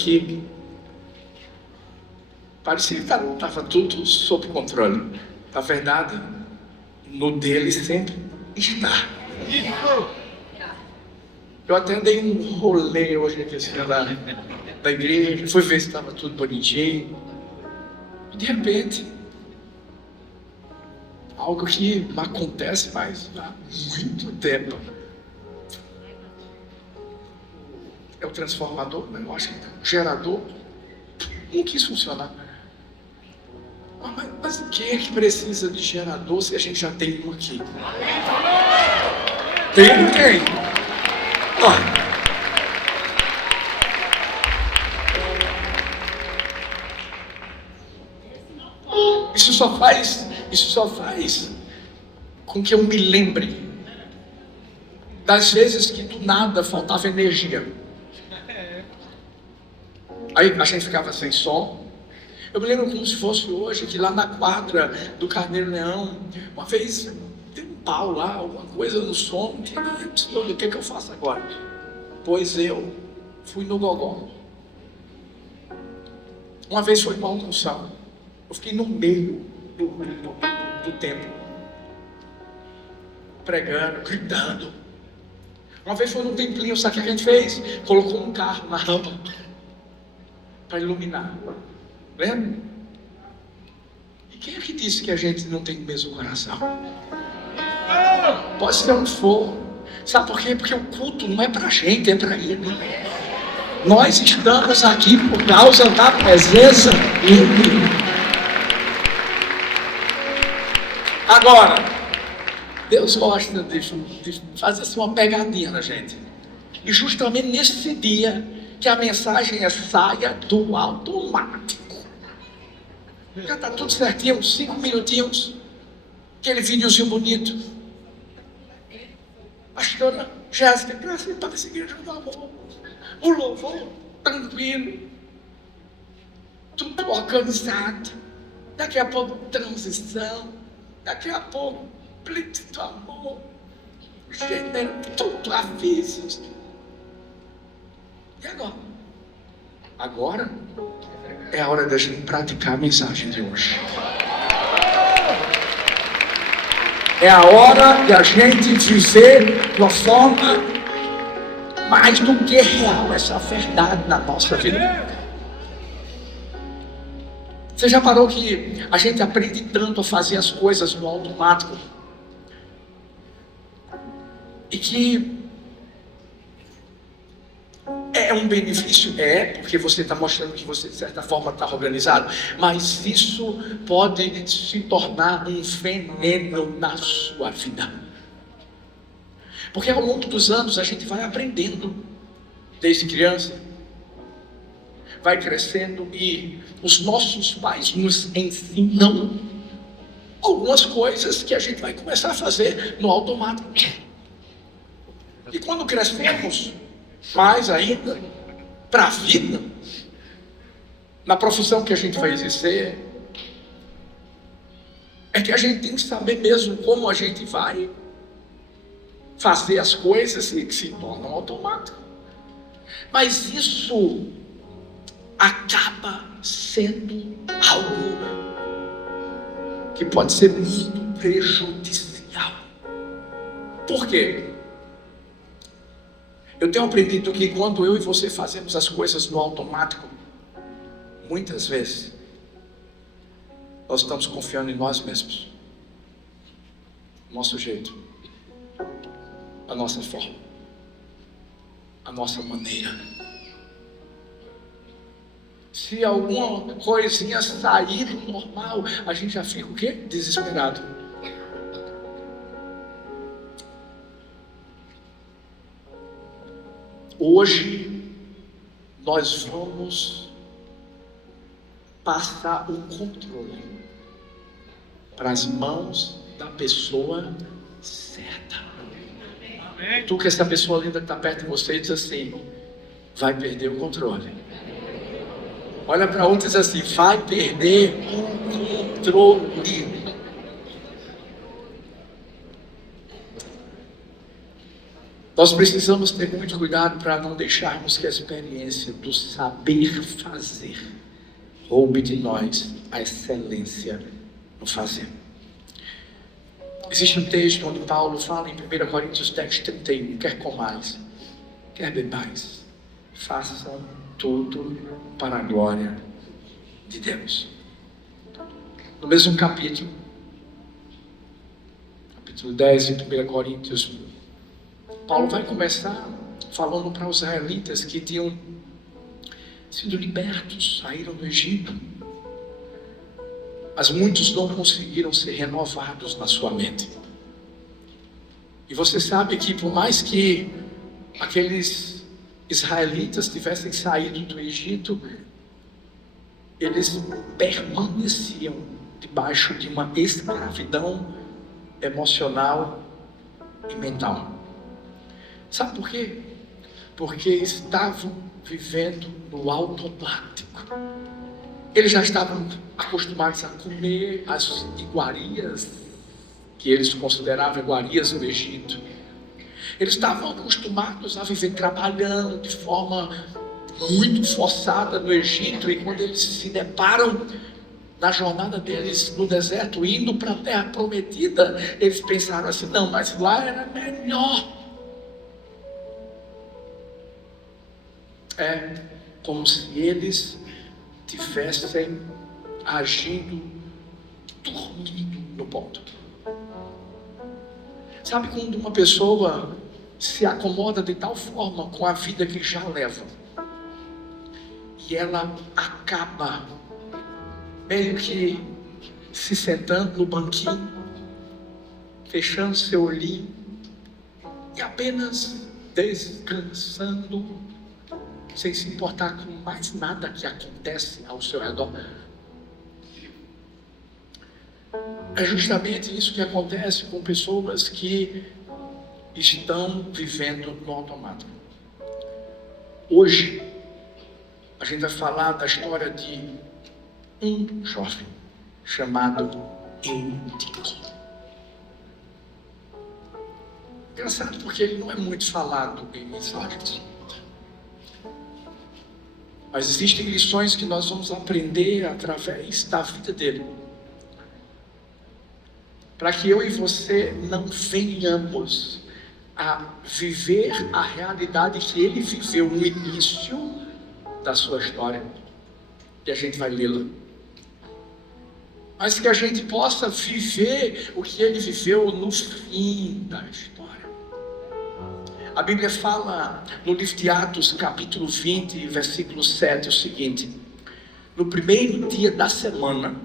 aqui, parecia que estava tudo sob controle. Na verdade, no dele sempre está. Eu até dei um rolê hoje aqui assim, da igreja, fui ver se estava tudo bonitinho. E de repente, algo que não acontece mais há muito tempo. É o transformador, né? Eu acho que o gerador não quis funcionar. Mas quem é que precisa de gerador se a gente já tem um aqui? Tem ninguém. Isso só faz com que eu me lembre das vezes que do nada faltava energia. Aí a gente ficava sem som. Eu me lembro como se fosse hoje, que lá na quadra do Carneiro Leão, uma vez tem um pau lá, alguma coisa no som, o que eu faço agora? Pois eu fui no gogó. Uma vez foi uma unção, eu fiquei no meio do templo, pregando, gritando. Uma vez foi num templinho, sabe o que a gente fez? Colocou um carro na rampa para iluminar. Lembra? E quem é que disse que a gente não tem o mesmo coração? Pode ser onde for. Sabe por quê? Porque o culto não é para a gente, é para ele. Nós estamos aqui por causa da presença dele. Agora, Deus gosta de fazer assim uma pegadinha na gente. E justamente nesse dia que a mensagem é: saia do automático. Já está tudo certinho, 5 minutinhos, aquele videozinho bonito. Pastora Jéssica, graças para essa igreja do amor, o louvor tranquilo, tudo organizado. Daqui a pouco transição, daqui a pouco pleito do amor, gênero, tudo avisos. E agora? Agora é a hora da gente praticar a mensagem de hoje. É a hora de a gente viver de uma forma mais do que real essa verdade na nossa vida. Você já parou que a gente aprende tanto a fazer as coisas no automático? E que é um benefício? Porque você está mostrando que você de certa forma está organizado, mas isso pode se tornar um veneno na sua vida, porque ao longo dos anos a gente vai aprendendo, desde criança, vai crescendo, e os nossos pais nos ensinam algumas coisas que a gente vai começar a fazer no automático. E quando crescemos mais ainda para a vida, na profissão que a gente vai exercer, é que a gente tem que saber mesmo como a gente vai fazer as coisas e que se tornam automáticas. Mas isso acaba sendo algo que pode ser muito prejudicial. Por quê? Eu tenho aprendido que quando eu e você fazemos as coisas no automático, muitas vezes nós estamos confiando em nós mesmos, no nosso jeito, a nossa forma, a nossa maneira. Se alguma coisinha sair do normal, a gente já fica o quê? Desesperado. Hoje nós vamos passar o controle para as mãos da pessoa certa. Amém. Tu que essa pessoa linda que está perto de você diz assim: vai perder o controle. Olha para outra e diz assim: vai perder o controle. Nós precisamos ter muito cuidado para não deixarmos que a experiência do saber fazer roube de nós a excelência no fazer. Existe um texto onde Paulo fala em 1 Coríntios 10:31, quer comais, quer bebais, façam tudo para a glória de Deus. No mesmo capítulo 10 de 1 Coríntios, Paulo vai começar falando para os israelitas que tinham sido libertos, saíram do Egito, mas muitos não conseguiram ser renovados na sua mente. E você sabe que por mais que aqueles israelitas tivessem saído do Egito, eles permaneciam debaixo de uma escravidão emocional e mental. Sabe por quê? Porque estavam vivendo no automático. Eles já estavam acostumados a comer as iguarias, que eles consideravam iguarias no Egito. Eles estavam acostumados a viver trabalhando de forma muito forçada no Egito, e quando eles se deparam na jornada deles no deserto, indo para a terra prometida, eles pensaram assim: não, mas lá era melhor. É como se eles tivessem agindo, dormindo no ponto. Sabe quando uma pessoa se acomoda de tal forma com a vida que já leva, e ela acaba meio que se sentando no banquinho, fechando seu olhinho e apenas descansando, sem se importar com mais nada que acontece ao seu redor? É justamente isso que acontece com pessoas que estão vivendo no automático. Hoje a gente vai falar da história de um jovem chamado Eutico. Engraçado porque ele não é muito falado em mensagens, mas existem lições que nós vamos aprender através da vida dele, para que eu e você não venhamos a viver a realidade que ele viveu no início da sua história, e a gente vai lê-la, mas que a gente possa viver o que ele viveu no fim da história. A Bíblia fala no livro de Atos, capítulo 20, versículo 7, o seguinte: no primeiro dia da semana,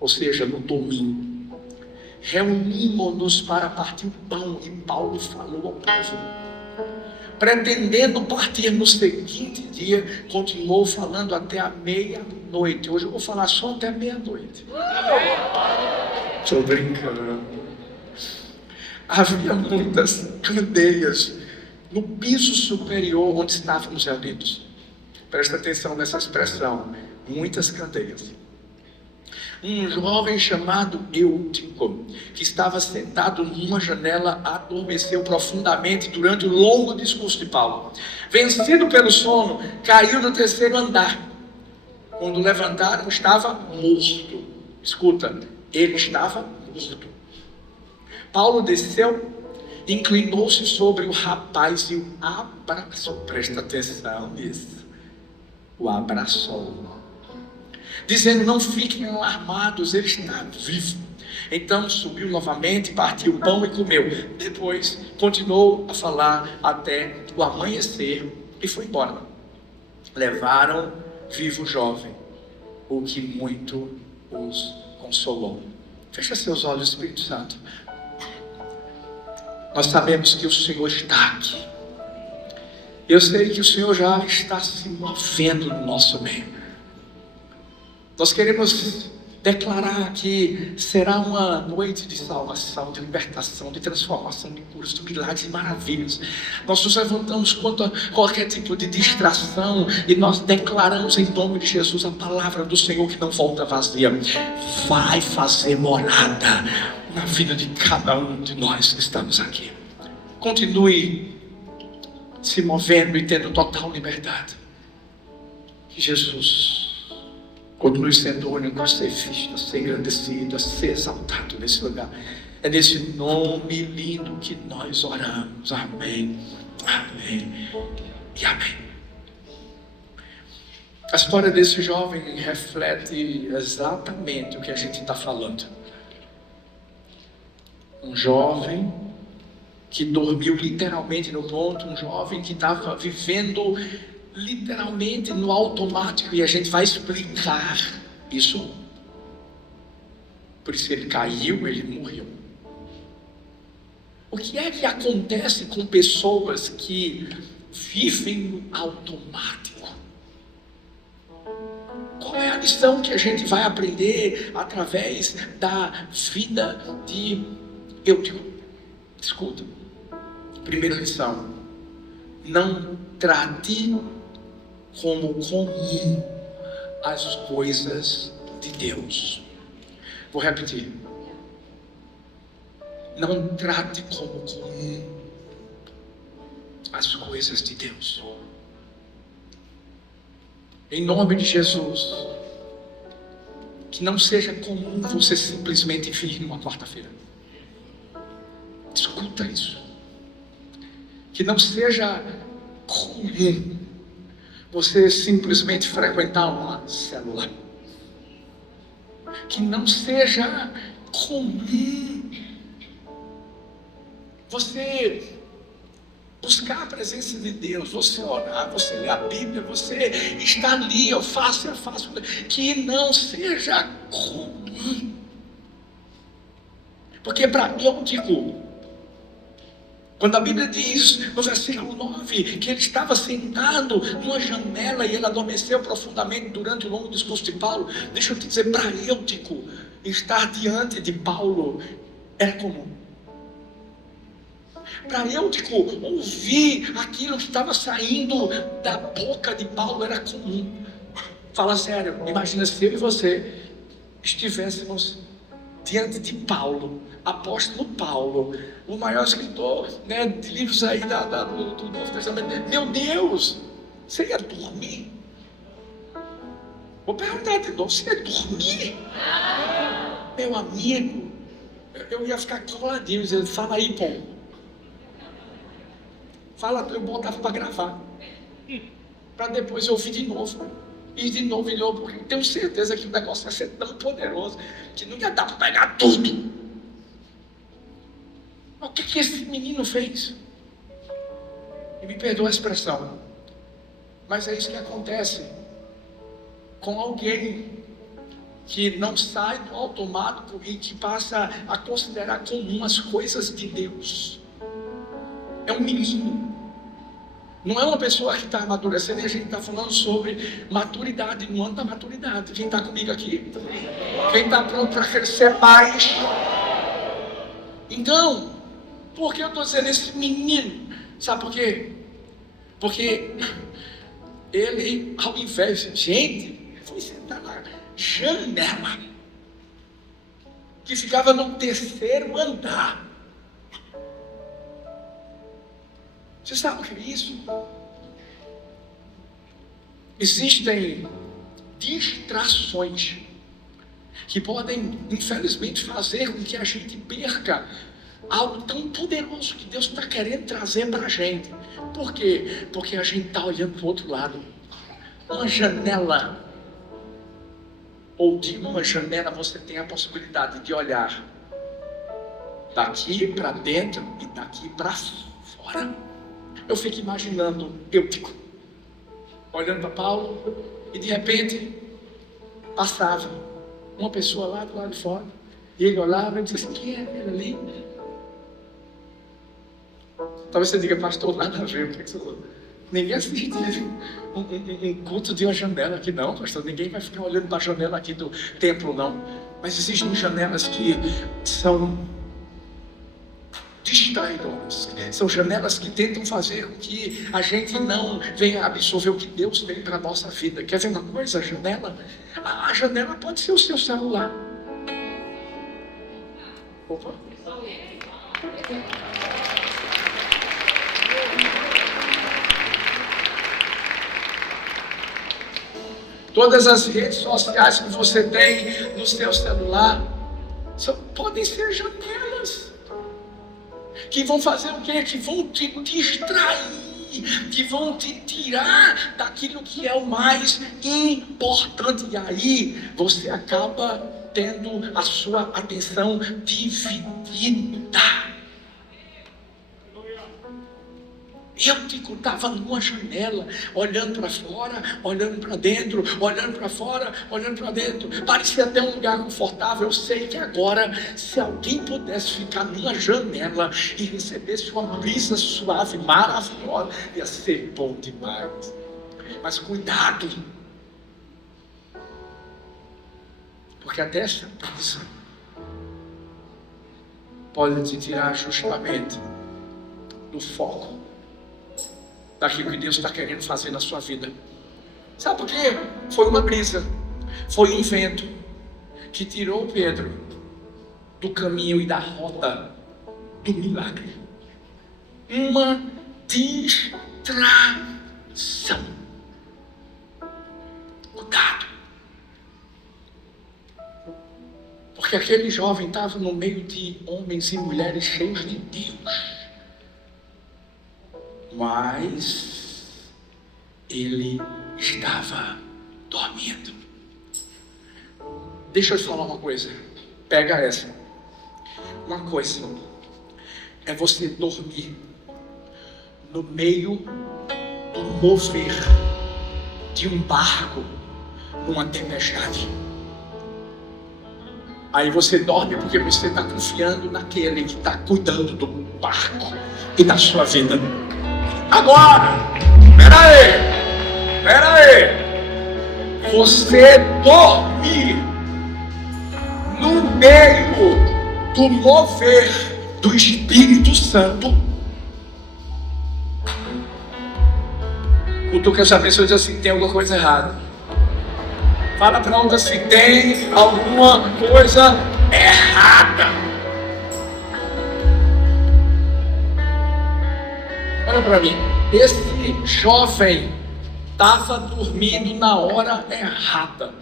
ou seja, no domingo, reunimos-nos para partir o pão, e Paulo falou ao povo. Pretendendo partir no seguinte dia, continuou falando até a meia-noite. Hoje eu vou falar só até meia-noite. Estou brincando. Havia muitas candeias no piso superior onde estávamos reunidos. Presta atenção nessa expressão: muitas candeias. Um jovem chamado Eutico, que estava sentado numa janela, adormeceu profundamente durante o longo discurso de Paulo. Vencido pelo sono, caiu do terceiro andar. Quando levantaram, estava morto. Escuta, ele estava morto. Paulo desceu, inclinou-se sobre o rapaz e o abraçou. Presta atenção nisso. O abraçou, dizendo: não fiquem alarmados, ele está vivo. Então subiu novamente, partiu o pão e comeu. Depois continuou a falar até o amanhecer e foi embora. Levaram vivo o jovem, o que muito os consolou. Fecha seus olhos, Espírito Santo. Nós sabemos que o Senhor está aqui. Eu sei que o Senhor já está se movendo no nosso meio. Nós queremos declarar que será uma noite de salvação, de libertação, de transformação, de curas, de milagres e maravilhas. Nós nos levantamos contra qualquer tipo de distração e nós declaramos em nome de Jesus a palavra do Senhor que não volta vazia. Vai fazer morada na vida de cada um de nós que estamos aqui. Continue se movendo e tendo total liberdade. Que Jesus continue sendo único a ser visto, a ser engrandecido, a ser exaltado nesse lugar. É nesse nome lindo que nós oramos. Amém, amém e amém. A história desse jovem reflete exatamente o que a gente está falando. Um jovem que dormiu literalmente no ponto, um jovem que estava vivendo literalmente no automático, e a gente vai explicar isso. Por isso ele caiu, ele morreu. O que é que acontece com pessoas que vivem no automático? Qual é a lição que a gente vai aprender através da vida de Eutico? Escuta. Primeira lição: não trate como comum as coisas de Deus. Vou repetir. Não trate como comum as coisas de Deus. Em nome de Jesus, que não seja comum você simplesmente vir numa quarta-feira. Escuta isso. Que não seja comum você simplesmente frequentar uma célula. Que não seja comum você buscar a presença de Deus, você orar, você ler a Bíblia, você estar ali, eu faço. Que não seja comum. Porque para mim, eu digo, quando a Bíblia diz, no versículo 9, que ele estava sentado numa janela e ele adormeceu profundamente durante o longo discurso de Paulo, deixa eu te dizer, para Eutico, estar diante de Paulo era comum. Para Eutico, ouvir aquilo que estava saindo da boca de Paulo era comum. Fala sério, imagina se eu e você estivéssemos diante de Paulo, apóstolo Paulo, o maior escritor, né, de livros aí do Novo Testamento. Meu Deus, você ia dormir? Vou perguntar de novo, você ia dormir? Meu amigo, eu ia ficar coladinho, dizendo, fala aí, pô. Fala, eu botava para gravar, para depois eu ouvir de novo. E de novo, porque eu tenho certeza que o negócio vai ser tão poderoso que não ia dar para pegar tudo. O que esse menino fez? E me perdoa a expressão, mas é isso que acontece com alguém que não sai do automático e que passa a considerar comum as coisas de Deus. É um menino. Não é uma pessoa que está amadurecendo, e a gente está falando sobre maturidade, no ano da maturidade. Quem está comigo aqui? Quem está pronto para crescer mais? Então, por que eu estou dizendo esse menino? Sabe por quê? Porque ele, ao invés de gente, foi sentar na janela, que ficava no terceiro andar. Você sabe o que é isso? Existem distrações que podem, infelizmente, fazer com que a gente perca algo tão poderoso que Deus está querendo trazer para a gente. Por quê? Porque a gente está olhando para o outro lado. Uma janela, ou de uma janela você tem a possibilidade de olhar daqui para dentro e daqui para fora. Eu fico imaginando Eutico olhando para Paulo e de repente passava uma pessoa lá do lado de fora e ele olhava e dizia assim, quem é aquele ali? Talvez você diga, pastor, nada a ver, o que você falou? Ninguém assiste um culto de uma janela aqui não, pastor, ninguém vai ficar olhando para a janela aqui do templo não, mas existem janelas que são distraidoras, são janelas que tentam fazer com que a gente não venha absorver o que Deus tem para a nossa vida. Quer ver uma coisa? A janela pode ser o seu celular. Opa. Todas as redes sociais que você tem no seu celular podem ser janelas que vão fazer o quê? Que vão te distrair, que vão te tirar daquilo que é o mais importante. E aí você acaba tendo a sua atenção dividida. Eu estava numa janela, olhando para fora, olhando para dentro, olhando para fora, olhando para dentro. Parecia até um lugar confortável. Eu sei que agora, se alguém pudesse ficar numa janela e recebesse uma brisa suave, maravilhosa, ia ser bom demais. Mas cuidado, porque até essa brisa pode te tirar justamente do foco daquilo que Deus está querendo fazer na sua vida. Sabe por quê? Foi uma brisa, foi um vento que tirou Pedro do caminho e da rota do milagre. Uma distração. Cuidado, porque aquele jovem estava no meio de homens e mulheres cheios de Deus, mas ele estava dormindo. Deixa eu te falar uma coisa, pega essa. Uma coisa é você dormir no meio do mover de um barco numa tempestade. Aí você dorme porque você está confiando naquele que está cuidando do barco e da sua vida. Agora, espera aí, você dorme no meio do mover do Espírito Santo. Cutuca essa pessoa e diz assim: tem alguma coisa errada. Fala para onde assim: tem alguma coisa errada. Olha para mim, esse jovem estava dormindo na hora errada.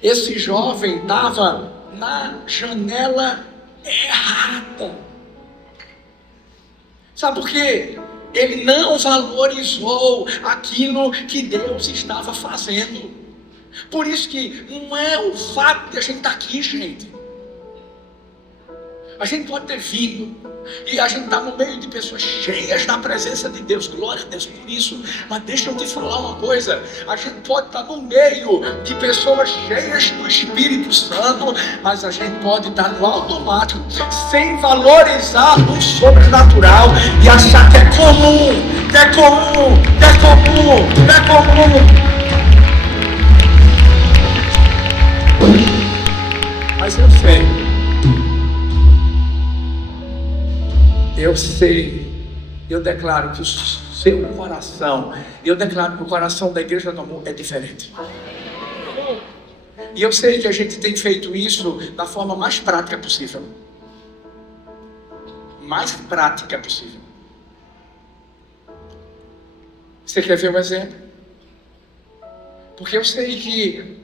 Esse jovem estava na janela errada. Sabe por quê? Ele não valorizou aquilo que Deus estava fazendo. Por isso que não é o fato de a gente estar aqui, gente. A gente pode ter vindo e a gente está no meio de pessoas cheias da presença de Deus. Glória a Deus por isso. Mas deixa eu te falar uma coisa. A gente pode estar no meio de pessoas cheias do Espírito Santo, mas a gente pode estar no automático, sem valorizar o sobrenatural e achar que é comum, que é comum, que é comum, que é comum. Mas eu sei, eu declaro que o seu coração, eu declaro que o coração da Igreja do Amor é diferente. E eu sei que a gente tem feito isso da forma mais prática possível. Mais prática possível. Você quer ver um exemplo? Porque eu sei que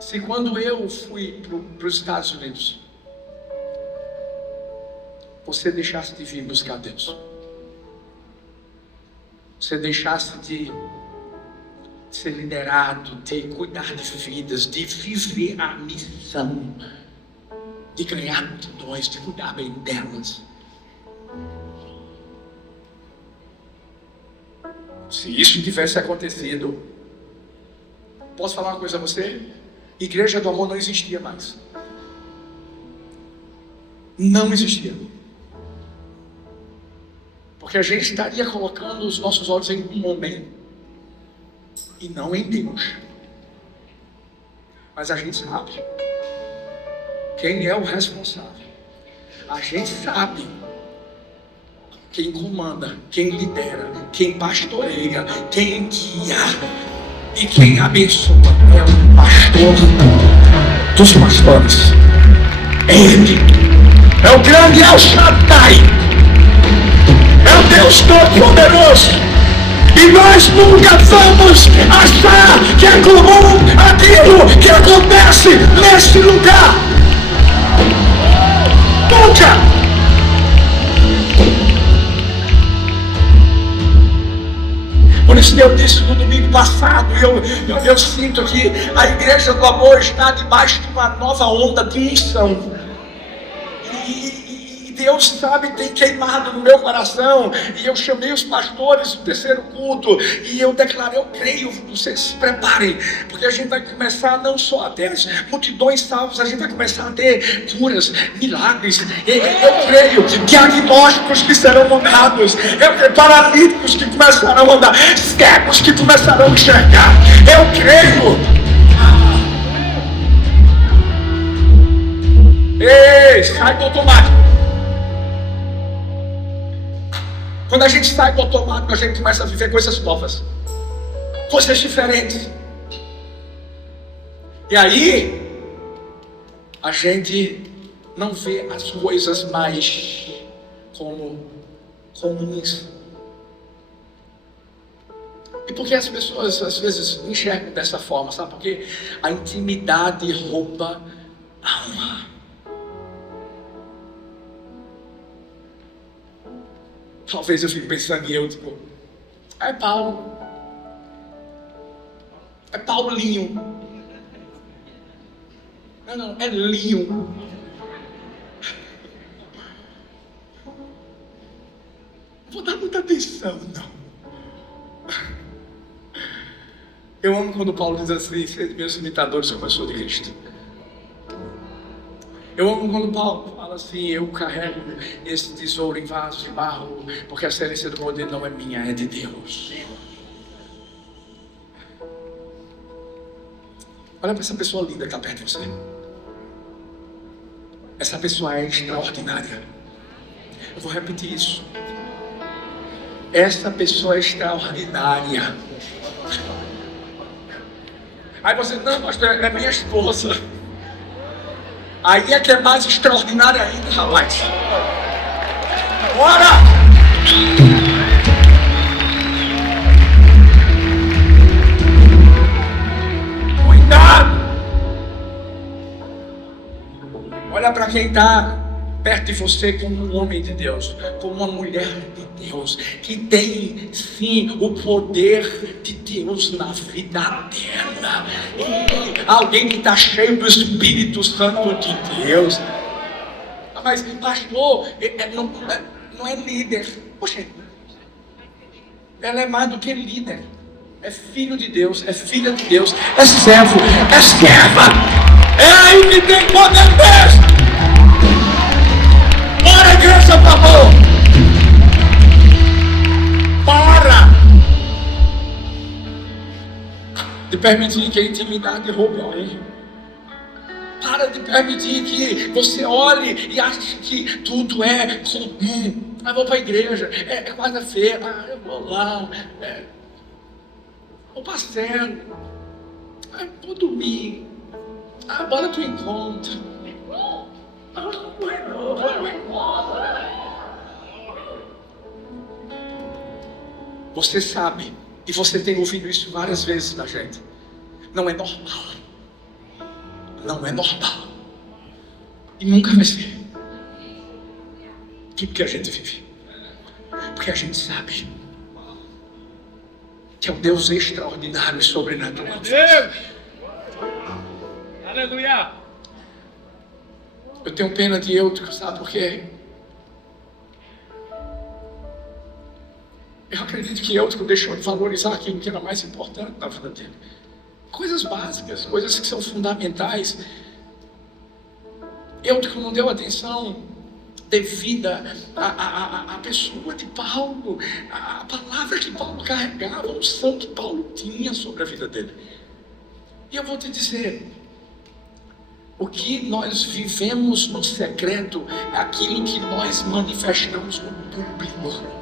se quando eu fui para os Estados Unidos, você deixasse de vir buscar Deus, você deixasse de ser liderado, de cuidar de vidas, de viver a missão, de ganhar multidões, de cuidar bem delas. Se isso tivesse acontecido, posso falar uma coisa a você? Igreja do Amor não existia mais. Não existia. Porque a gente estaria colocando os nossos olhos em um homem e não em Deus. Mas a gente sabe quem é o responsável. A gente sabe quem comanda, quem lidera, quem pastoreia, quem guia e quem abençoa. É o pastor dos pastores. É Ele. É o grande El Shaddai. É o Deus Todo-Poderoso. E nós nunca vamos achar que a acontece nesse lugar. Nunca. Por isso que eu disse no domingo passado, eu sinto que a igreja do amor está debaixo de uma nova onda de unção. E Deus sabe, tem queimado no meu coração. E eu chamei os pastores do terceiro culto e eu declarei, eu creio, vocês se preparem, porque a gente vai começar não só a ter multidões salvas, a gente vai começar a ter curas, milagres. Eu creio que diagnósticos que serão mudados, eu creio paralíticos que começarão a andar, cegos que começarão a enxergar. Eu creio. Ei, sai do automático. Quando a gente sai do automático, a gente começa a viver coisas novas, coisas diferentes. E aí, a gente não vê as coisas mais como comuns. E por que as pessoas às vezes enxergam dessa forma? Sabe por quê? A intimidade rouba a honra. Talvez eu fique pensando em eu, tipo, é Paulo. É Paulinho. Não, é Linho. Não vou dar muita atenção, não. Eu amo quando Paulo diz assim, sede meus imitadores como eu sou de Cristo. Eu amo quando Paulo fala assim, eu carrego esse tesouro em vaso de barro, porque a excelência do poder não é minha, é de Deus. Olha para essa pessoa linda que está perto de você. Essa pessoa é extraordinária. Eu vou repetir isso. Essa pessoa é extraordinária. Aí você, não, pastor, é minha esposa. Aí é que é mais extraordinário ainda, rapaz. Bora! Cuidado! Olha para quem está perto de você como um homem de Deus, como uma mulher de Deus, que tem sim o poder de Deus na vida dela. E alguém que está cheio do Espírito Santo de Deus. Mas pastor, não é líder. Poxa, ela é mais do que líder. É filho de Deus, é filha de Deus, é servo, é serva. É aí que tem poder mesmo. Bora, igreja, por favor! Para de permitir que a intimidade roube a honra. Para de permitir que você olhe e ache que tudo é comum. Eu vou para a igreja, é quarta-feira, eu vou lá, vou para céu, vou dormir, bora para o encontro. Você sabe, e você tem ouvido isso várias vezes da gente, não é normal. Não é normal. E nunca vai ser. Tudo que a gente vive. Porque a gente sabe que é um Deus extraordinário e sobrenatural. Deus! Aleluia! Eu tenho pena de Eutico, sabe por quê? Eu acredito que Eutico deixou de valorizar aquilo que era mais importante na vida dele. Coisas básicas, coisas que são fundamentais. Eutico não deu atenção devida à pessoa de Paulo, a palavra que Paulo carregava, a unção que Paulo tinha sobre a vida dele. E eu vou te dizer, o que nós vivemos no secreto é aquilo que nós manifestamos no público.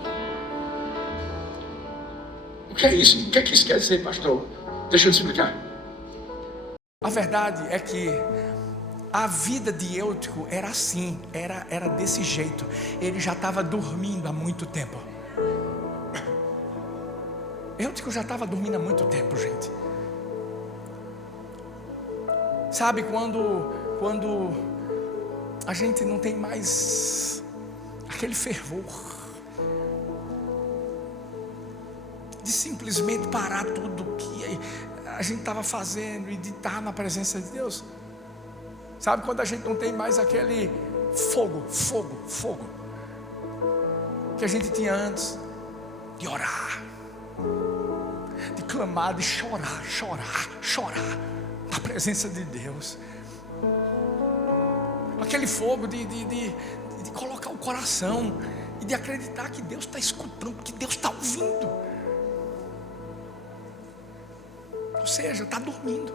O que é isso? O que é que isso quer dizer, pastor? Deixa eu te explicar. A verdade é que a vida de Eutico era assim, era desse jeito. Ele já estava dormindo há muito tempo. Eutico já estava dormindo há muito tempo, gente. Sabe, quando a gente não tem mais aquele fervor de simplesmente parar tudo que a gente estava fazendo e de estar na presença de Deus. Sabe, quando a gente não tem mais aquele fogo que a gente tinha antes, de orar, de clamar, de chorar na presença de Deus. Aquele fogo de colocar o coração e de acreditar que Deus está escutando, que Deus está ouvindo. Ou seja, está dormindo.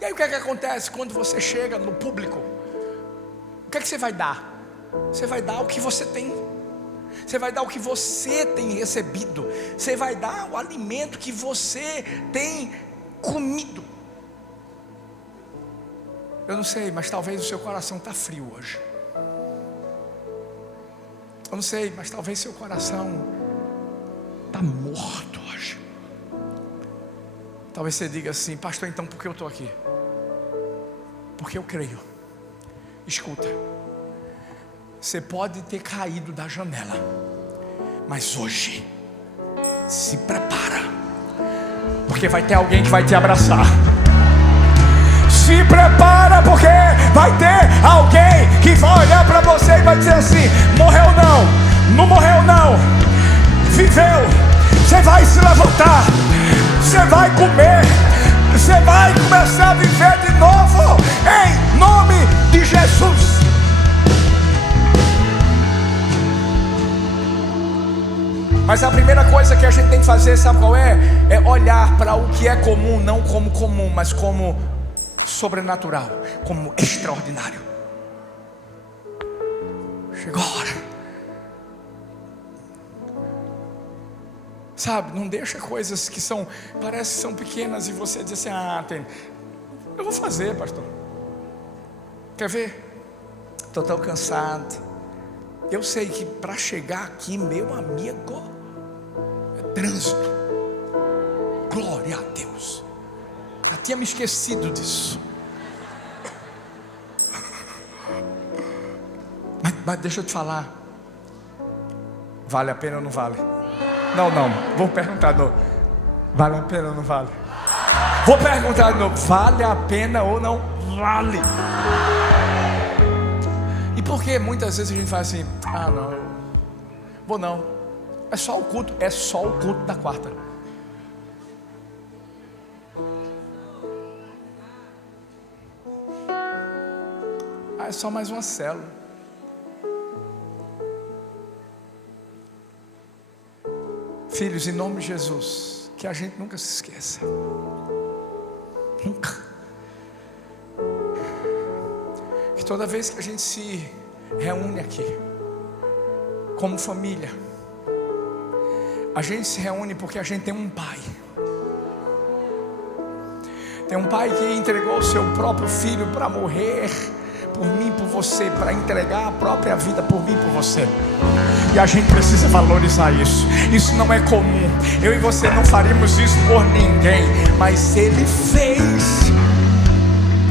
E aí o que é que acontece quando você chega no público? O que é que você vai dar? Você vai dar o que você tem. Você vai dar o que você tem recebido. Você vai dar o alimento que você tem comido. Eu não sei, mas talvez o seu coração está frio hoje. Eu não sei, mas talvez seu coração está morto hoje. Talvez você diga assim: pastor, então por que eu estou aqui? Porque eu creio. Escuta, você pode ter caído da janela, mas hoje se prepara, porque vai ter alguém que vai te abraçar. Se prepara, porque vai ter alguém que vai olhar para você e vai dizer assim: morreu não morreu não, viveu. Você vai se levantar, você vai comer, você vai começar a viver de novo, em nome de Jesus. Mas a primeira coisa que a gente tem que fazer, sabe qual é? É olhar para o que é comum, não como comum, mas como sobrenatural, como extraordinário. Chegou a hora. Sabe, não deixa coisas que parece que são pequenas e você diz assim: eu vou fazer, pastor. Quer ver? Estou tão cansado. Eu sei que para chegar aqui, meu amigo, é trânsito. Glória a Deus. Já tinha me esquecido disso. Mas deixa eu te falar, vale a pena ou não vale? Não, vou perguntar de novo. Vale a pena ou não vale? Vou perguntar de novo: vale a pena ou não vale? E por que muitas vezes a gente fala assim: não, vou não, é só o culto da quarta. É só mais uma célula. Filhos, em nome de Jesus, que a gente nunca se esqueça. Nunca. Que toda vez que a gente se reúne aqui, como família, a gente se reúne porque a gente tem um pai. Tem um pai que entregou o seu próprio filho para morrer por mim, por você, para entregar a própria vida por mim, por você. E a gente precisa valorizar isso. Isso não é comum. Eu e você não faríamos isso por ninguém, mas Ele fez.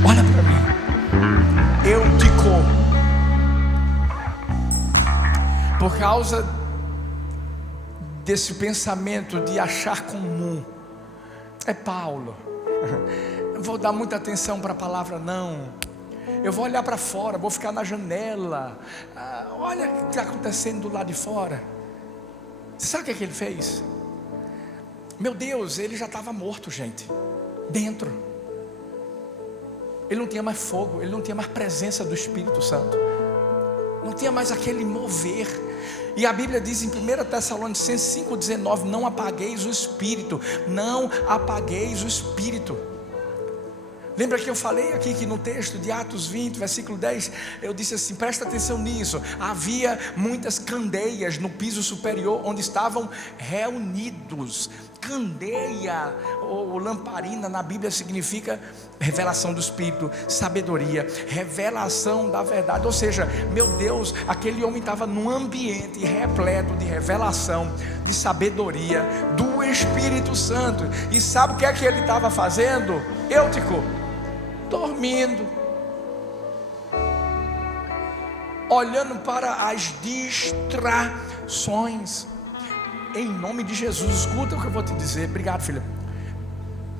Olha para mim. Eu digo, por causa desse pensamento de achar comum, é Paulo. Eu vou dar muita atenção para a palavra não. Eu vou olhar para fora, vou ficar na janela. Olha o que está acontecendo do lado de fora. Você sabe o que é que ele fez? Meu Deus, ele já estava morto, gente. Dentro. Ele não tinha mais fogo, ele não tinha mais presença do Espírito Santo. Não tinha mais aquele mover. E a Bíblia diz em 1 Tessalonicenses 5,19: não apagueis o Espírito. Não apagueis o Espírito. Lembra que eu falei aqui que no texto de Atos 20, versículo 10, eu disse assim: presta atenção nisso. Havia muitas candeias no piso superior onde estavam reunidos. Candeia ou lamparina na Bíblia significa revelação do Espírito, sabedoria, revelação da verdade. Ou seja, meu Deus, aquele homem estava num ambiente repleto de revelação, de sabedoria do Espírito Santo. E sabe o que é que ele estava fazendo? Eutico, dormindo, olhando para as distrações. Em nome de Jesus, escuta o que eu vou te dizer. Obrigado, filha.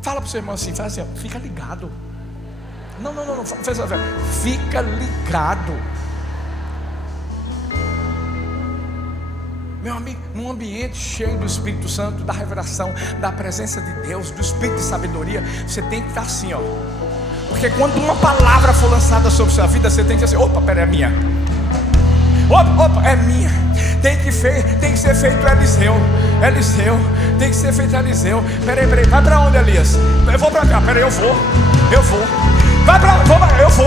Fala para o seu irmão assim, faz assim, fica ligado. Não, fica ligado. Meu amigo, num ambiente cheio do Espírito Santo, da revelação, da presença de Deus, do Espírito de sabedoria, você tem que estar assim, ó. Porque quando uma palavra for lançada sobre a sua vida, você tem que dizer, opa, peraí, é minha. Opa, é minha. Tem que ser feito Eliseu, tem que ser feito Eliseu. Peraí, vai pra onde, Elias? Eu vou pra cá, peraí, eu vou. Vai pra, eu vou.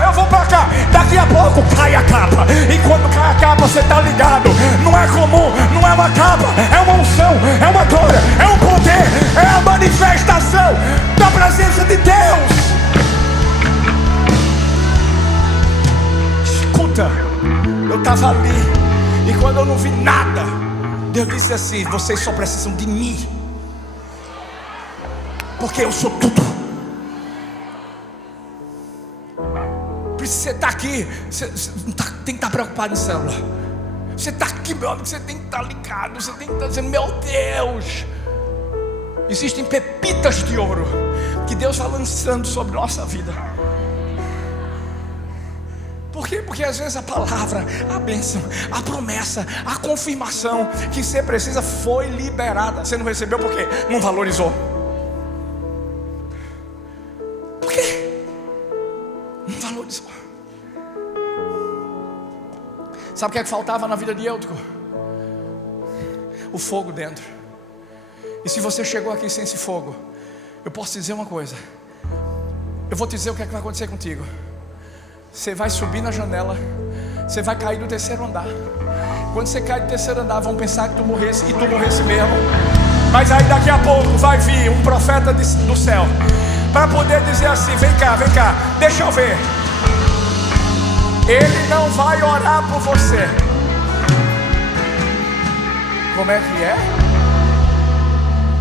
Eu vou pra cá. Daqui a pouco cai a capa. E quando cai a capa, você tá ligado. Não é comum, não é uma capa. É uma unção, é uma glória, é um poder. É a manifestação da presença de Deus. Escuta, eu estava ali, e quando eu não vi nada, Deus disse assim: vocês só precisam de mim, porque eu sou tudo. Por isso você está aqui, você tem que estar preocupado em célula. Você está aqui, meu amigo, você tem que estar ligado. Você tem que estar dizendo: meu Deus, existem pepitas de ouro que Deus vai lançando sobre nossa vida. Por quê? Porque às vezes a palavra, a bênção, a promessa, a confirmação que você precisa foi liberada. Você não recebeu por quê? Não valorizou. Por quê? Não valorizou. Sabe o que é que faltava na vida de Eutico? O fogo dentro. E se você chegou aqui sem esse fogo, eu posso te dizer uma coisa. Eu vou te dizer o que é que vai acontecer contigo. Você vai subir na janela, você vai cair do terceiro andar. Quando você cai do terceiro andar, vão pensar que tu morresse, e tu morresse mesmo. Mas aí daqui a pouco vai vir um profeta do céu para poder dizer assim: vem cá, deixa eu ver. Ele não vai orar por você. Como é que é?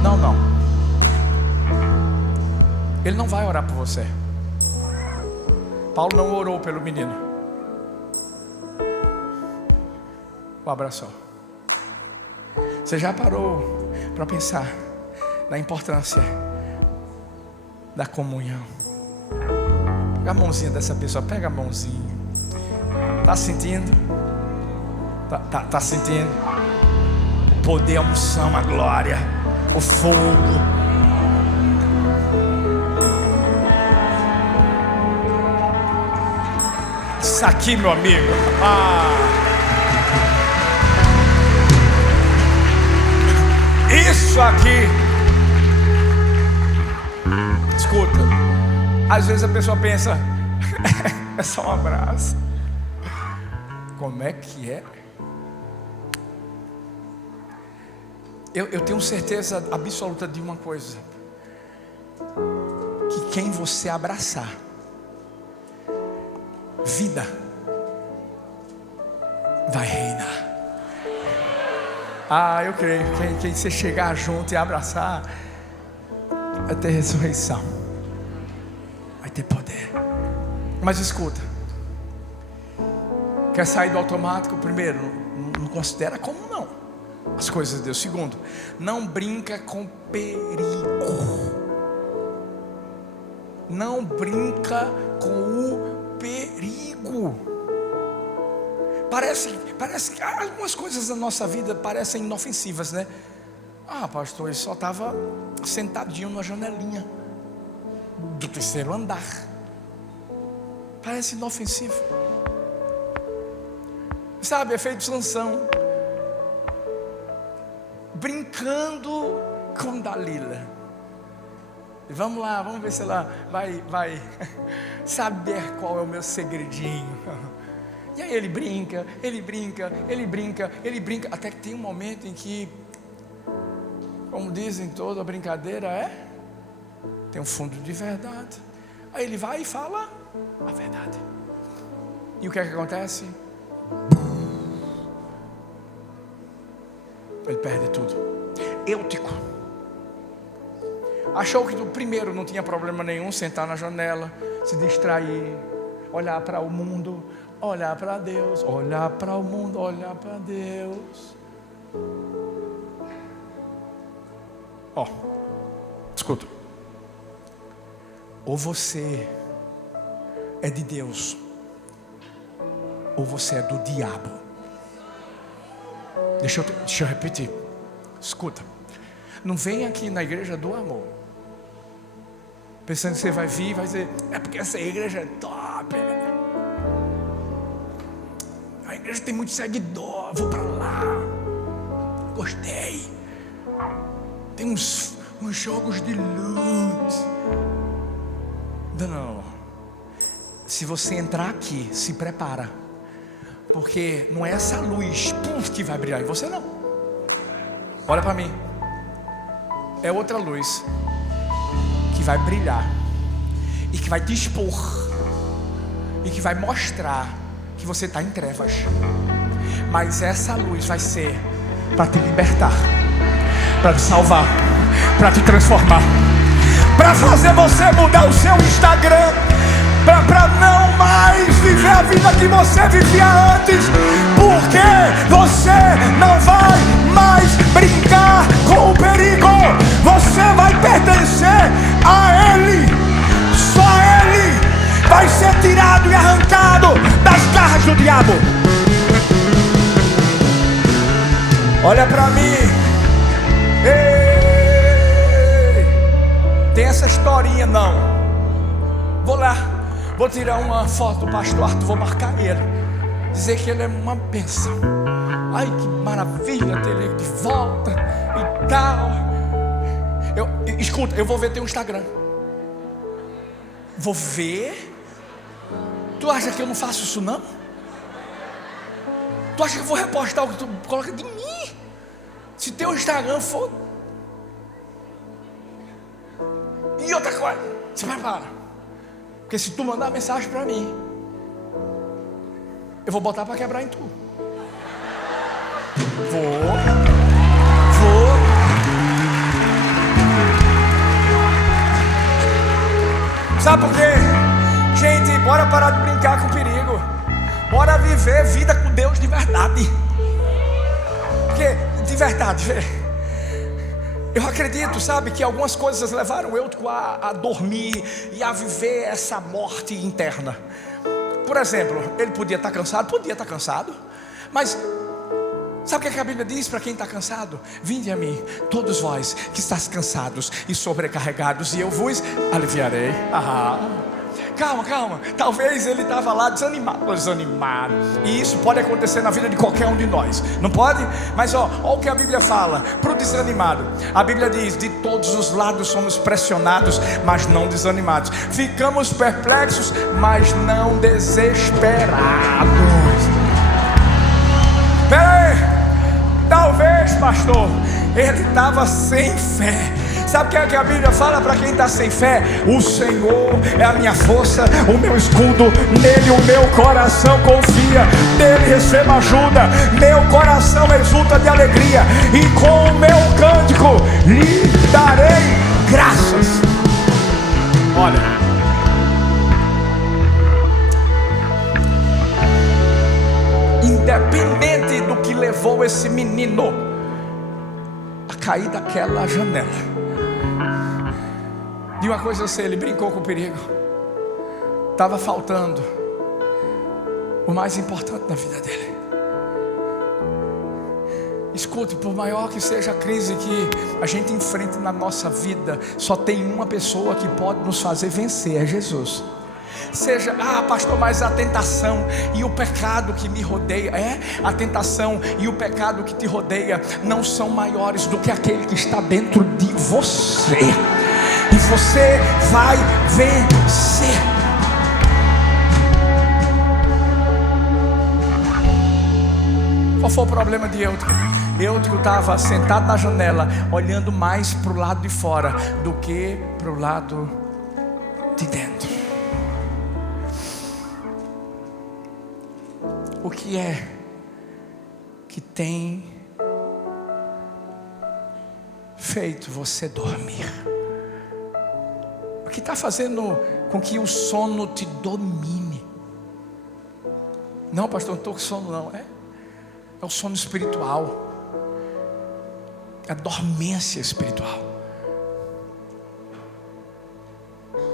Não. Ele não vai orar por você. Paulo não orou pelo menino. O abraçou. Você já parou para pensar na importância da comunhão? Pega a mãozinha dessa pessoa, pega a mãozinha. Tá sentindo? Tá sentindo? O poder, a unção, a glória, o fogo. Isso aqui, meu amigo. Isso aqui. Escuta. Às vezes a pessoa pensa: é só um abraço. Como é que é? Eu tenho certeza absoluta de uma coisa: que quem você abraçar, vida vai reinar. Eu creio. Quem você chegar junto e abraçar, vai ter ressurreição, vai ter poder. Mas escuta, quer sair do automático? Primeiro, não considera como não as coisas de Deus. Segundo, não brinca com perigo. Não brinca com o perigo. Parece que algumas coisas da nossa vida parecem inofensivas, né? Pastor, ele só estava sentadinho na janelinha do terceiro andar. Parece inofensivo. Sabe, efeito Sansão, brincando com Dalila. Vamos lá, vamos ver se ela vai saber qual é o meu segredinho. E aí ele brinca, até que tem um momento em que, como dizem, toda brincadeira tem um fundo de verdade. Aí ele vai e fala a verdade. E o que é que acontece? Ele perde tudo. Eutico. Achou que primeiro não tinha problema nenhum sentar na janela, se distrair, olhar para o mundo, olhar para Deus, olhar para o mundo, olhar para Deus. Ó, escuta. Ou você é de Deus, ou você é do diabo. Deixa eu repetir. Escuta. Não vem aqui na igreja do amor pensando que você vai vir e vai dizer: é porque essa igreja é top, a igreja tem muito seguidor, vou pra lá, gostei, tem uns jogos de luz. Não. Se você entrar aqui, se prepara, porque não é essa luz que vai brilhar em você, não. Olha para mim. É outra luz que vai brilhar e que vai te expor e que vai mostrar que você está em trevas. Mas essa luz vai ser para te libertar, para te salvar, para te transformar, para fazer você mudar o seu Instagram, para não mais viver a vida que você vivia antes, porque você não vai mais brincar com o perigo. Você vai pertencer a Ele. Só Ele vai ser tirado e arrancado das garras do diabo. Olha para mim. Ei, tem essa historinha não? Vou lá, vou tirar uma foto do pastor Arthur, vou marcar ele, dizer que ele é uma bênção. Ai, que maravilha ter ele de volta e tal. Escuta, eu vou ver teu Instagram. Vou ver. Tu acha que eu não faço isso não? Tu acha que eu vou repostar o que tu coloca de mim? Se teu Instagram for... E outra coisa, se prepara, porque se tu mandar mensagem pra mim, eu vou botar pra quebrar em tu. Vou. Sabe por quê? Gente, bora parar de brincar com o perigo. Bora viver vida com Deus de verdade. Porque, de verdade, eu acredito, sabe, que algumas coisas levaram eu a dormir e a viver essa morte interna. Por exemplo, ele podia estar cansado? Podia estar cansado. Mas sabe o que a Bíblia diz para quem está cansado? Vinde a mim, todos vós que estáis cansados e sobrecarregados, e eu vos aliviarei. Calma. Talvez ele estava lá desanimado. E isso pode acontecer na vida de qualquer um de nós. Não pode? Mas olha o que a Bíblia fala para o desanimado. A Bíblia diz: de todos os lados somos pressionados, mas não desanimados. Ficamos perplexos, mas não desesperados. Peraí, talvez, pastor, ele estava sem fé. Sabe o que a Bíblia fala para quem está sem fé? O Senhor é a minha força, o meu escudo, nele o meu coração confia, nele recebo ajuda, meu coração exulta de alegria, e com o meu cântico lhe darei graças. Olha, independente do que levou esse menino a cair daquela janela, de uma coisa eu sei, ele brincou com o perigo. Estava faltando o mais importante da vida dele. Escute, por maior que seja a crise que a gente enfrenta na nossa vida, só tem uma pessoa que pode nos fazer vencer, é Jesus. Seja, pastor, mas a tentação e o pecado que me rodeia, a tentação e o pecado que te rodeia não são maiores do que aquele que está dentro de você. E você vai vencer. Qual foi o problema de Eutico? Eutico estava sentado na janela, olhando mais para o lado de fora do que para o lado de dentro. O que é que tem feito você dormir? O que está fazendo com que o sono te domine? Não, pastor, não estou com sono não. É o sono espiritual. É a dormência espiritual.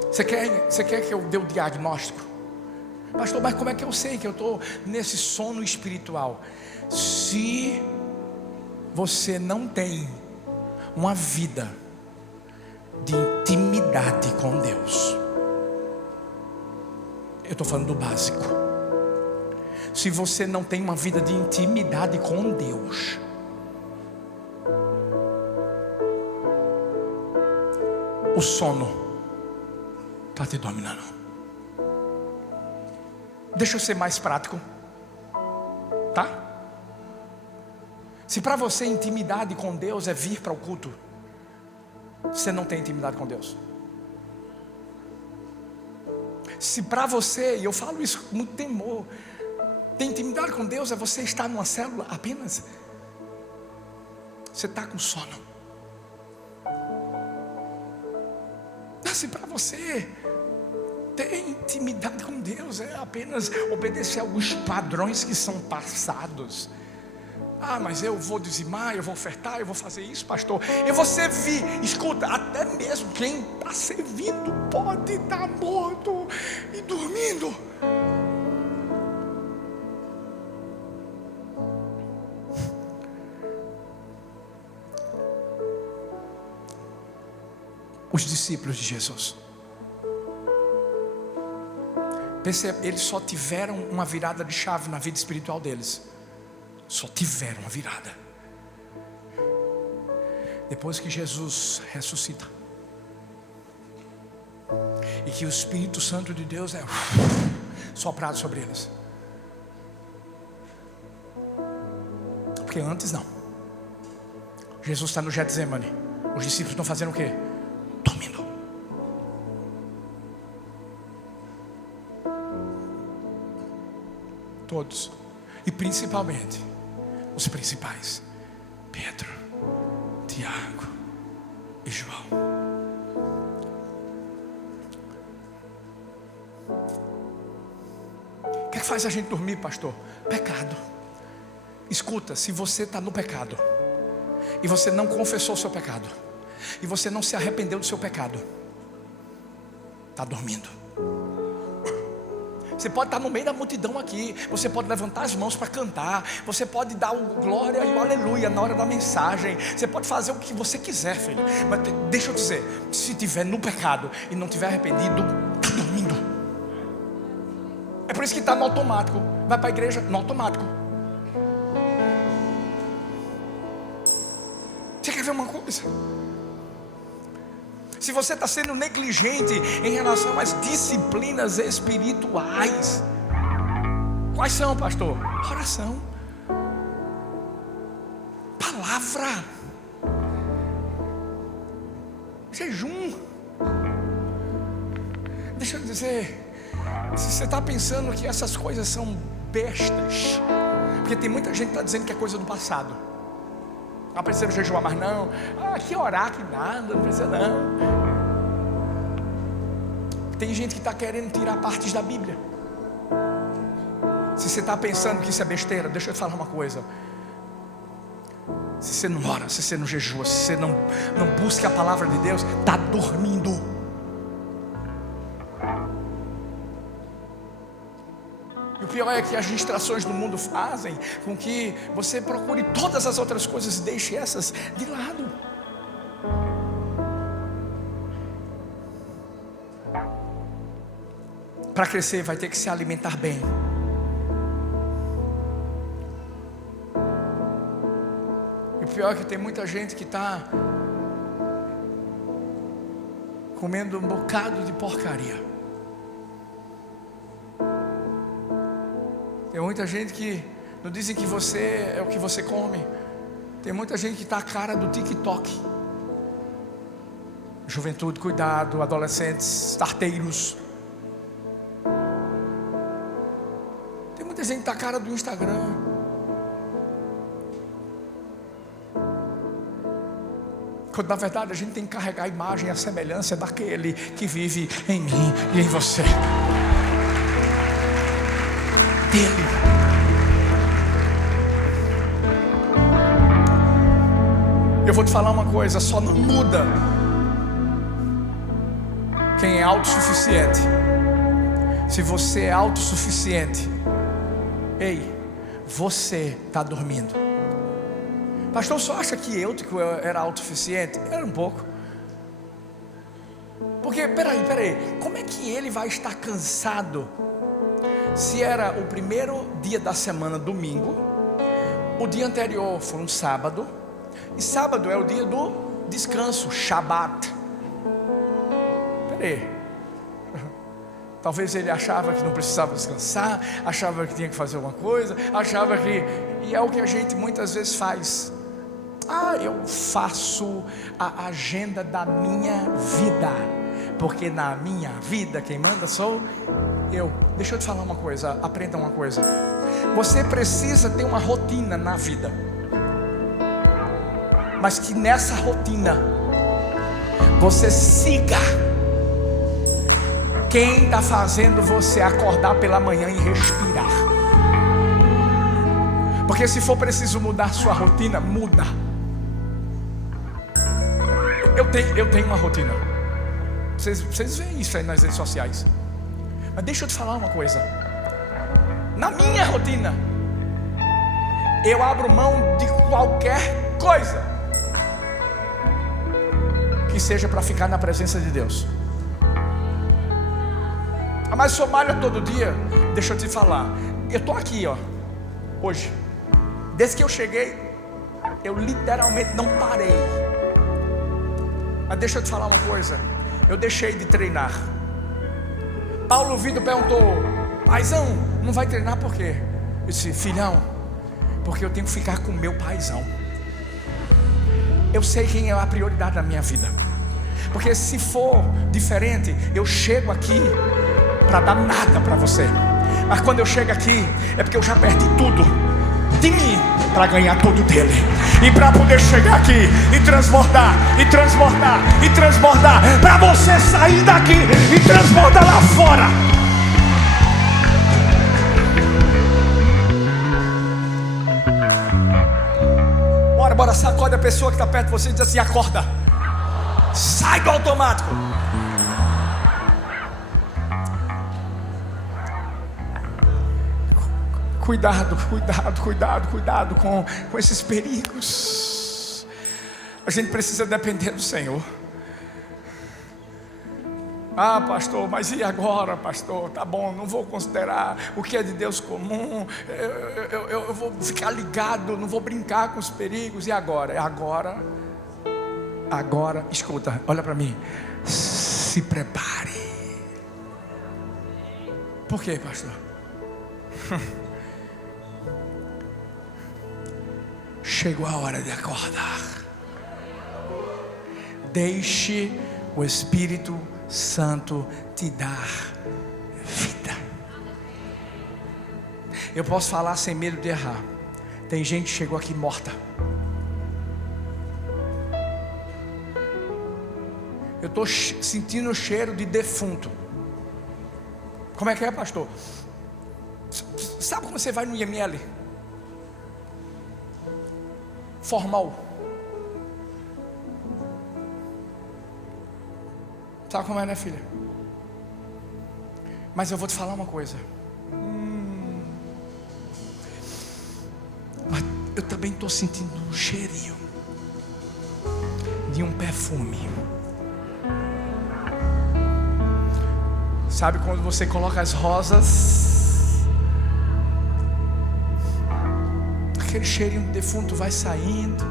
Você quer que eu dê o diagnóstico? Pastor, mas como é que eu sei que eu estou nesse sono espiritual? Se você não tem uma vida de intimidade com Deus, eu estou falando do básico. Se você não tem uma vida de intimidade com Deus, o sono está te dominando. Deixa eu ser mais prático, tá? Se para você intimidade com Deus é vir para o culto, você não tem intimidade com Deus. Se para você, e eu falo isso com muito temor, ter intimidade com Deus é você estar numa célula apenas, você está com sono. Se para você ter intimidade com Deus é apenas obedecer a alguns padrões que são passados. Ah, mas eu vou dizimar, eu vou ofertar, eu vou fazer isso, pastor. Eu vou servir. Escuta, até mesmo quem está servindo pode estar morto e dormindo. Os discípulos de Jesus, percebe, eles só tiveram uma virada de chave na vida espiritual deles. Só tiveram uma virada depois que Jesus ressuscita e que o Espírito Santo de Deus é soprado sobre eles. Porque antes não. Jesus está no Getsemane, os discípulos estão fazendo o quê? Dormindo. Todos, e principalmente os principais, Pedro, Tiago e João. O que é que faz a gente dormir, pastor? Pecado. Escuta, se você está no pecado e você não confessou o seu pecado e você não se arrependeu do seu pecado, está dormindo. Você pode estar no meio da multidão aqui, você pode levantar as mãos para cantar, você pode dar o glória e o aleluia na hora da mensagem, você pode fazer o que você quiser, filho, mas deixa eu dizer, se estiver no pecado e não estiver arrependido, está dormindo. É por isso que está no automático. Vai para a igreja no automático. Você quer ver uma coisa? Se você está sendo negligente em relação às disciplinas espirituais, quais são, pastor? Oração, palavra, jejum. Deixa eu dizer, se você está pensando que essas coisas são bestas, porque tem muita gente que está dizendo que é coisa do passado. Não precisa jejuar mais não. Que orar, que nada, não precisa não. Tem gente que está querendo tirar partes da Bíblia. Se você está pensando que isso é besteira, deixa eu te falar uma coisa. Se você não ora, se você não jejua, se você não busca a palavra de Deus, está dormindo. E o pior é que as distrações do mundo fazem com que você procure todas as outras coisas e deixe essas de lado. Para crescer vai ter que se alimentar bem. E o pior é que tem muita gente que está comendo um bocado de porcaria. Tem muita gente que não dizem que você é o que você come. Tem muita gente que está a cara do TikTok. Juventude, cuidado, adolescentes, arteiros. Tem muita gente que está a cara do Instagram. quando na verdade a gente tem que carregar a imagem e a semelhança daquele que vive em mim e em você. Dele. Eu vou te falar uma coisa, só não muda quem é autossuficiente. Se você é autossuficiente, ei, você está dormindo. Pastor, só acha que eu era autossuficiente? Era um pouco. Porque, peraí, como é que ele vai estar cansado se era o primeiro dia da semana, domingo, o dia anterior foi um sábado, e sábado é o dia do descanso, Shabat. Peraí, talvez ele achava que não precisava descansar, achava que tinha que fazer alguma coisa, achava que... E é o que a gente muitas vezes faz. Eu faço a agenda da minha vida, porque na minha vida quem manda sou eu. Deixa eu te falar uma coisa, aprenda uma coisa. Você precisa ter uma rotina na vida, mas que nessa rotina você siga quem está fazendo você acordar pela manhã e respirar. Porque se for preciso mudar sua rotina, muda. Eu tenho uma rotina. Vocês veem isso aí nas redes sociais. Mas deixa eu te falar uma coisa. Na minha rotina, eu abro mão de qualquer coisa que seja para ficar na presença de Deus. Mas só malha todo dia. Deixa eu te falar. Eu estou aqui, hoje. Desde que eu cheguei, eu literalmente não parei. Mas deixa eu te falar uma coisa. Eu deixei de treinar. Paulo Vitor perguntou: paizão, não vai treinar por quê? Eu disse: filhão, porque eu tenho que ficar com o meu paizão. Eu sei quem é a prioridade da minha vida. Porque se for diferente, eu chego aqui para dar nada para você. Mas quando eu chego aqui, é porque eu já perdi tudo de mim para ganhar tudo dele. E para poder chegar aqui e transbordar, e transbordar, e transbordar, para você sair daqui e transbordar lá fora. Bora, sacode a pessoa que está perto de você e diz assim: acorda, sai do automático. Cuidado com esses perigos. A gente precisa depender do Senhor. Pastor, mas e agora, pastor? Tá bom, não vou considerar o que é de Deus comum. Eu vou ficar ligado, não vou brincar com os perigos. E agora? Agora, escuta, olha para mim. Se prepare. Por quê, pastor? Chegou a hora de acordar. Deixe o Espírito Santo te dar vida. Eu posso falar sem medo de errar. Tem gente que chegou aqui morta. Eu estou sentindo o cheiro de defunto. Como é que é, pastor? Sabe como você vai no IML? Formal. Sabe como é, né, filha? Mas eu vou te falar uma coisa. Mas eu também estou sentindo um cheirinho de um perfume. Sabe quando você coloca as rosas? Aquele cheirinho de defunto vai saindo.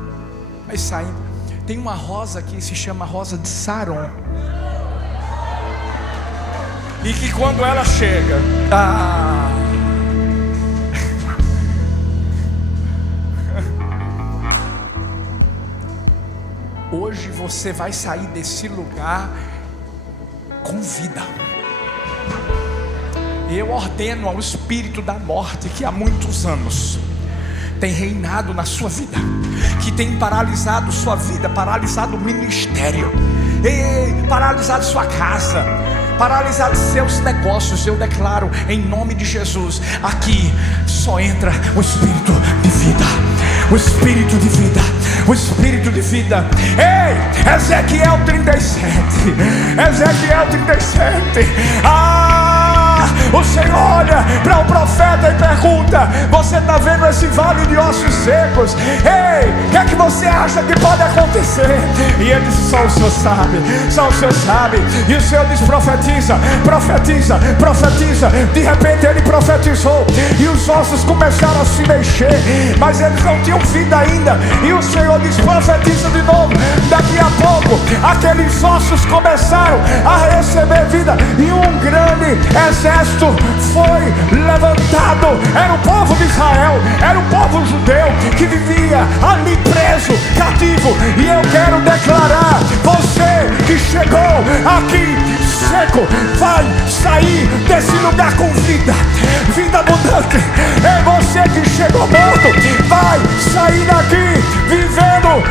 Tem uma rosa que se chama rosa de Saron. E que quando ela chega, hoje você vai sair desse lugar com vida. Eu ordeno ao espírito da morte que há muitos anos tem reinado na sua vida, que tem paralisado sua vida, paralisado o ministério, paralisado sua casa, paralisado seus negócios. Eu declaro em nome de Jesus, aqui só entra o Espírito de vida, o Espírito de vida, o Espírito de vida. Ei, Ezequiel 37, Ezequiel 37. O Senhor olha para o profeta e pergunta: você está vendo esse vale de ossos secos? Ei, o que é que você acha que pode acontecer? E ele diz: só o Senhor sabe, só o Senhor sabe. E o Senhor diz: profetiza, profetiza, profetiza. De repente ele profetizou e os ossos começaram a se mexer, mas eles não tinham vida ainda. E o Senhor diz: profetiza de novo. Daqui a pouco aqueles ossos começaram a receber vida, e um grande exército foi levantado. Era o povo de Israel, era o povo judeu que vivia ali preso, cativo. E eu quero declarar: você que chegou aqui seco, vai sair desse lugar com vida, vida abundante. É você que chegou morto, vai sair daqui vivendo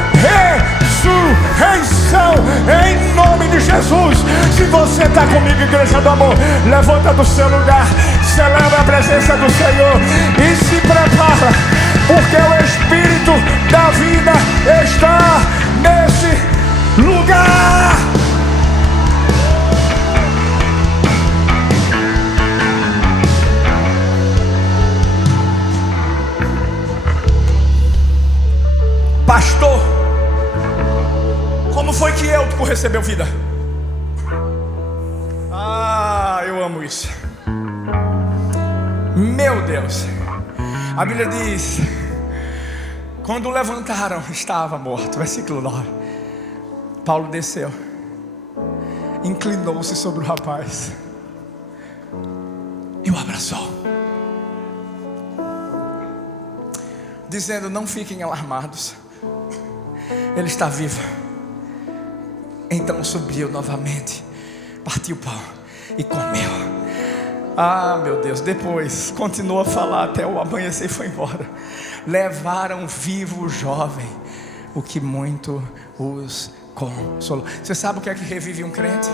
ressurreição em nome de Jesus. Se você está comigo, igreja do amor, levanta do seu lugar, celebra a presença do Senhor e se prepara, porque o Espírito da vida está nesse lugar. Pastor, como foi que Eutico recebeu vida? Eu amo isso. Meu Deus, a Bíblia diz: quando o levantaram, estava morto. Versículo 9. Paulo desceu, inclinou-se sobre o rapaz e o abraçou, dizendo: não fiquem alarmados, ele está vivo. Então subiu novamente, partiu o pão e comeu. Meu Deus, depois continuou a falar até o amanhecer e foi embora. Levaram vivo o jovem, o que muito os consolou. Você sabe o que é que revive um crente?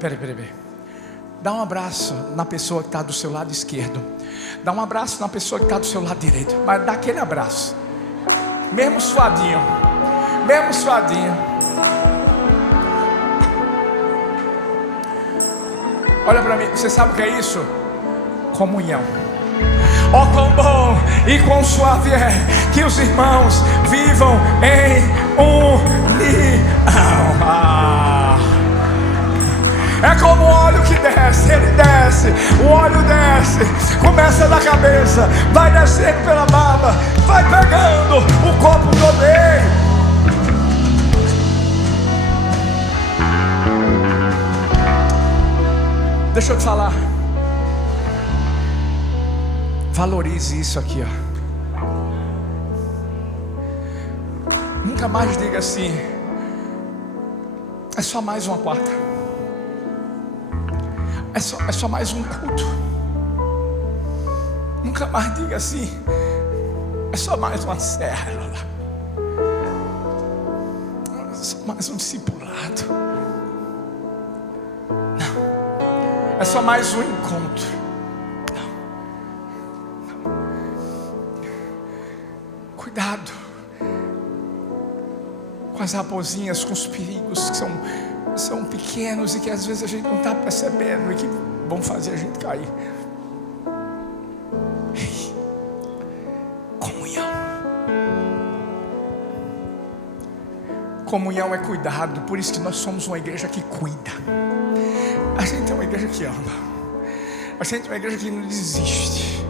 Peraí. Dá um abraço na pessoa que está do seu lado esquerdo. Dá um abraço na pessoa que está do seu lado direito. Mas dá aquele abraço, mesmo suadinho, mesmo suadinho. Olha para mim, você sabe o que é isso? Comunhão. Oh, quão bom e quão suave é que os irmãos vivam em união. É como o óleo que desce, ele desce, o óleo desce, começa da cabeça, vai descendo pela barba, vai pegando o corpo todo. Deixa eu te falar, valorize isso aqui, ó. Nunca mais diga assim: é só mais uma quarta, é só mais um culto. Nunca mais diga assim: é só mais uma célula, é só mais um discipulado. É só mais um encontro. Não. Cuidado com as raposinhas, com os perigos que são pequenos e que às vezes a gente não está percebendo e que vão fazer a gente cair. Comunhão. Comunhão é cuidado. Por isso que nós somos uma igreja que cuida. A gente é uma igreja que ama. A gente é uma igreja que não desiste.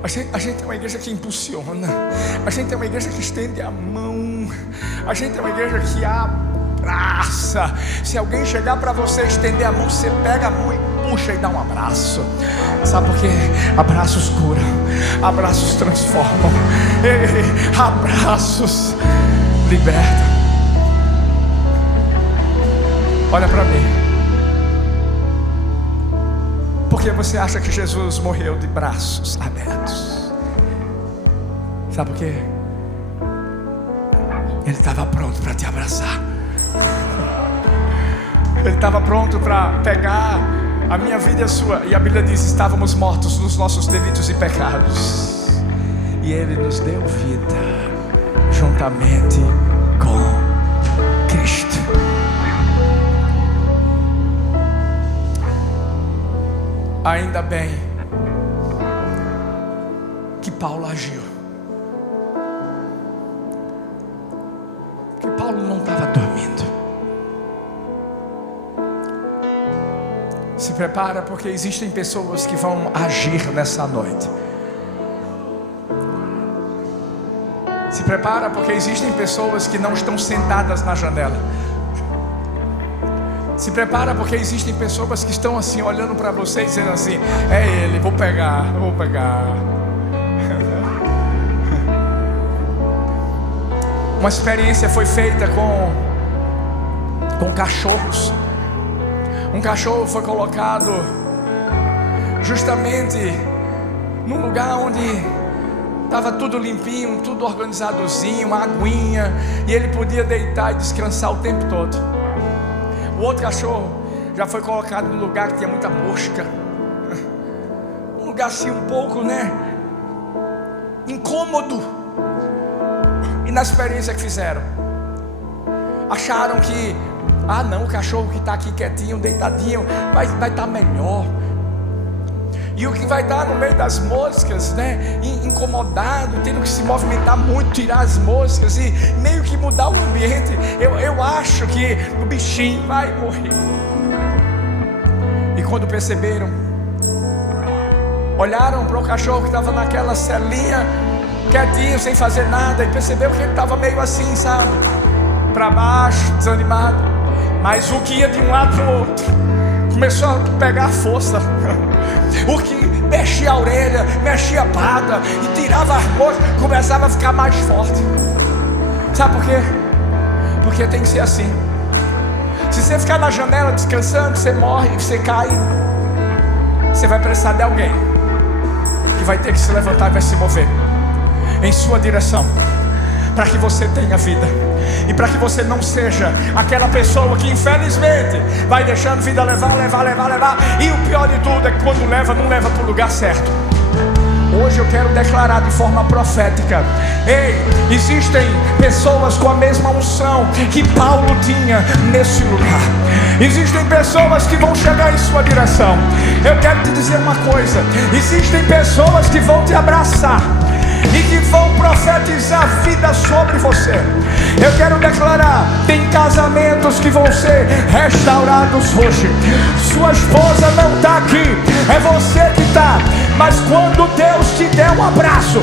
A gente é uma igreja que impulsiona. A gente é uma igreja que estende a mão. A gente é uma igreja que abraça. Se alguém chegar para você estender a mão, você pega a mão e puxa e dá um abraço. Sabe por quê? Abraços curam, abraços transformam, abraços libertam. Olha para mim. Por que você acha que Jesus morreu de braços abertos? Sabe por quê? Ele estava pronto para te abraçar. Ele estava pronto para pegar a minha vida e a sua. E a Bíblia diz: estávamos mortos nos nossos delitos e pecados, e Ele nos deu vida juntamente com Cristo. Ainda bem que Paulo agiu, que Paulo não estava dormindo. Se prepara, porque existem pessoas que vão agir nessa noite. Se prepara, porque existem pessoas que não estão sentadas na janela. Se prepara, porque existem pessoas que estão assim, olhando para você e dizendo assim: é ele, vou pegar. Uma experiência foi feita com cachorros. Um cachorro foi colocado justamente num lugar onde estava tudo limpinho, tudo organizadozinho, uma aguinha, e ele podia deitar e descansar o tempo todo. O outro cachorro já foi colocado num lugar que tinha muita mosca, um lugar assim um pouco, incômodo. E na experiência que fizeram, acharam que não, o cachorro que está aqui quietinho, deitadinho, vai estar melhor. E o que vai estar no meio das moscas, incomodado, tendo que se movimentar muito, tirar as moscas e meio que mudar o ambiente, eu acho que o bichinho vai morrer. E quando perceberam, olharam para o cachorro que estava naquela celinha, quietinho, sem fazer nada, e percebeu que ele estava meio assim, sabe, para baixo, desanimado. Mas o que ia de um lado para o outro começou a pegar força. O que mexia a orelha, mexia a pata e tirava as moscas, começava a ficar mais forte. Sabe por quê? Porque tem que ser assim. Se você ficar na janela descansando, você morre, você cai. Você vai precisar de alguém que vai ter que se levantar e vai se mover em sua direção, para que você tenha vida. E para que você não seja aquela pessoa que infelizmente vai deixando vida levar. E o pior de tudo é que quando leva, não leva para o lugar certo. Hoje eu quero declarar de forma profética: ei, existem pessoas com a mesma unção que Paulo tinha nesse lugar. Existem pessoas que vão chegar em sua direção. Eu quero te dizer uma coisa: existem pessoas que vão te abraçar e que vão profetizar vida sobre você. Eu quero declarar: tem casamentos que vão ser restaurados hoje. Sua esposa não está aqui, é você que está. Mas quando Deus te der um abraço,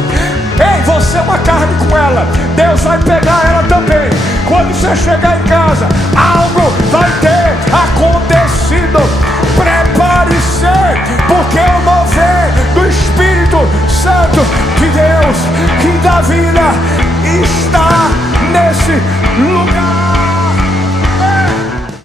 ei, você é uma carne com ela, Deus vai pegar ela também. Quando você chegar em casa, há